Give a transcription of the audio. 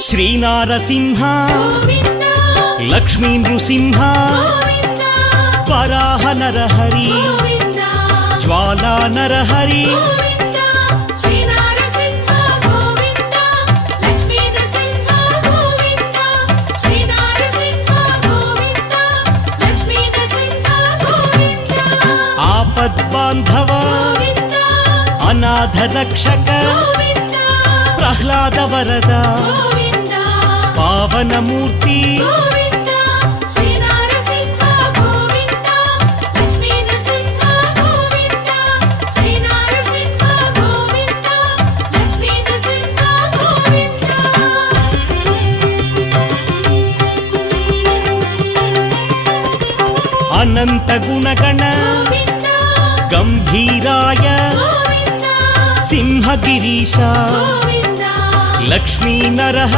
శ్రీనారసింహ గోవింద లక్ష్మీ నృసింహ గోవింద వరాహ నరహరి గోవింద జ్వాలా నరహరి గోవింద శ్రీ నరసింహ గోవింద లక్ష్మీ నరసింహ గోవింద శ్రీ నరసింహ గోవింద లక్ష్మీ నరసింహ గోవింద ఆపద్బాంధవ గోవింద అనాథ రక్షక గోవింద ప్రహ్లాద వరద గోవింద పావనమూర్తి గోవింద శ్రీ నరసింహ గోవింద లక్ష్మీ నరసింహ గోవింద శ్రీ నరసింహ గోవింద లక్ష్మీ నరసింహ గోవింద అనంత గుణగణ గోవింద గంభీరాయ గోవింద సింహగిరీశ గోవింద లక్ష్మీ నరహ